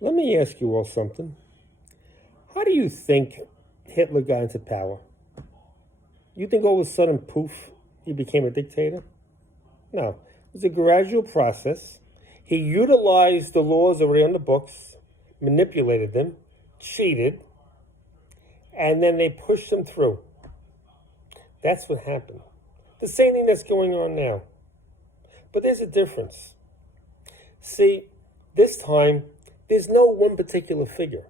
Let me ask you all something. How do you think Hitler got into power? You think all of a sudden, poof, he became a dictator? No. It was a gradual process. He utilized the laws already on the books, manipulated them, cheated, and then they pushed them through. That's what happened. The same thing that's going on now. But there's a difference. See, this time, there's no one particular figure.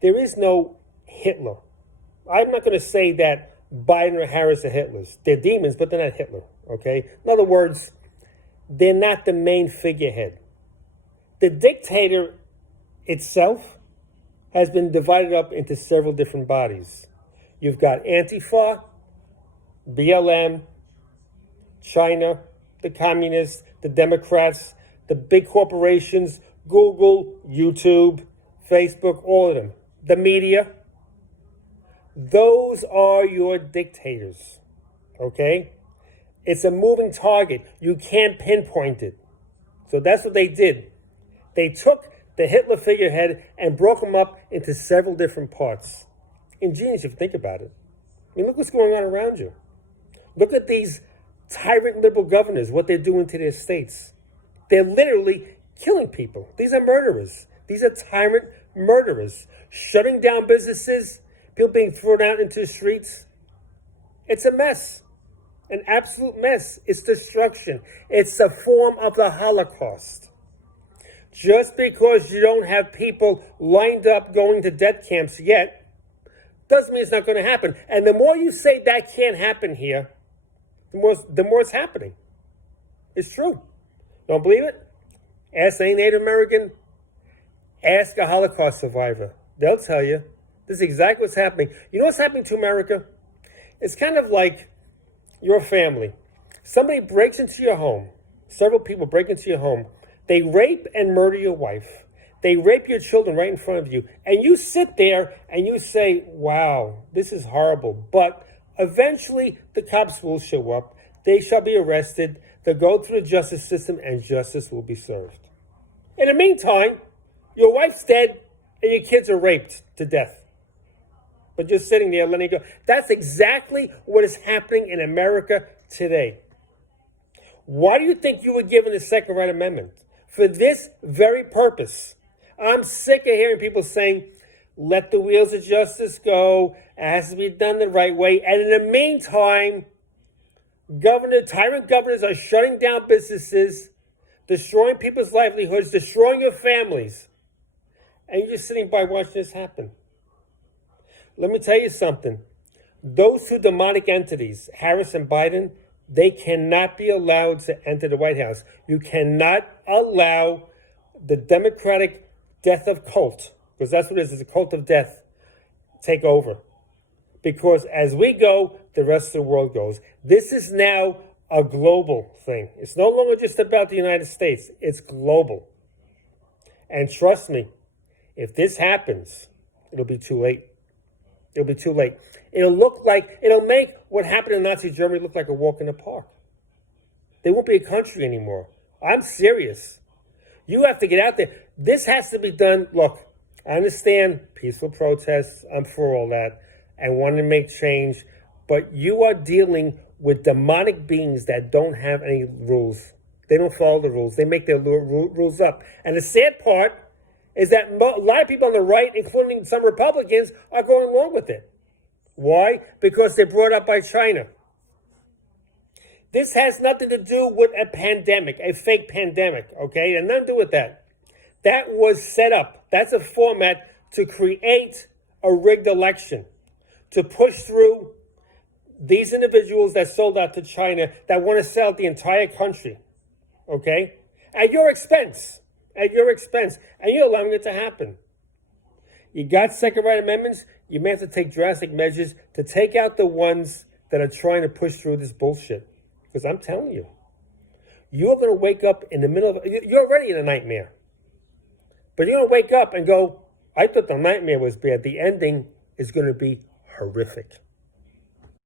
There is no Hitler. I'm not going to say that Biden or Harris are Hitlers. They're demons, but they're not Hitler, okay? In other words, they're not the main figurehead. The dictator itself has been divided up into several different bodies. You've got Antifa, BLM, China, the communists, the Democrats, the big corporations, Google, YouTube, Facebook, all of them. The media. Those are your dictators, okay? It's a moving target. You can't pinpoint it. So that's what they did. They took the Hitler figurehead and broke him up into several different parts. Ingenious if you think about it. I mean, look what's going on around you. Look at these tyrant liberal governors, what they're doing to their states. They're literally killing people. These are murderers. These are tyrant murderers. Shutting down businesses, people being thrown out into the streets. It's a mess. An absolute mess. It's destruction. It's a form of the Holocaust. Just because you don't have people lined up going to death camps yet, doesn't mean it's not going to happen. And the more you say that can't happen here, the more it's happening. It's true. Don't believe it? Ask any Native American. Ask a Holocaust survivor. They'll tell you. This is exactly what's happening. You know what's happening to America? It's kind of like your family. Somebody breaks into your home. Several people break into your home. They rape and murder your wife. They rape your children right in front of you. And you sit there and you say, wow, this is horrible. But eventually the cops will show up. They shall be arrested. They'll go through the justice system and justice will be served. In the meantime, your wife's dead and your kids are raped to death. But just sitting there letting it go. That's exactly what is happening in America today. Why do you think you were given the Second Right Amendment? For this very purpose. I'm sick of hearing people saying, let the wheels of justice go. It has to be done the right way. And in the meantime, tyrant governors are shutting down businesses, destroying people's livelihoods, destroying your families. And you're just sitting by watching this happen. Let me tell you something. Those two demonic entities, Harris and Biden, they cannot be allowed to enter the White House. You cannot allow the Democratic death of cult, because that's what it is, it's a cult of death, take over. Because as we go, the rest of the world goes. This is now a global thing. It's no longer just about the United States. It's global. And trust me, if this happens, it'll be too late. It'll be too late. It'll make what happened in Nazi Germany look like a walk in the park. They won't be a country anymore. I'm serious. You have to get out there. This has to be done. Look, I understand peaceful protests. I'm for all that and want to make change. But you are dealing with demonic beings that don't have any rules. They don't follow the rules. They make their rules up. And the sad part is that a lot of people on the right, including some Republicans, are going along with it. Why? Because they're brought up by China. This has nothing to do with a pandemic, a fake pandemic, okay? And nothing to do with that. That was set up. That's a format to create a rigged election, to push through these individuals that sold out to China that want to sell out the entire country, okay? At your expense. At your expense. And you're allowing it to happen. You got Second Right Amendments. You may have to take drastic measures to take out the ones that are trying to push through this bullshit. Because I'm telling you, you're going to wake up in the middle of, you're already in a nightmare. But you're going to wake up and go, I thought the nightmare was bad. The ending is going to be horrific.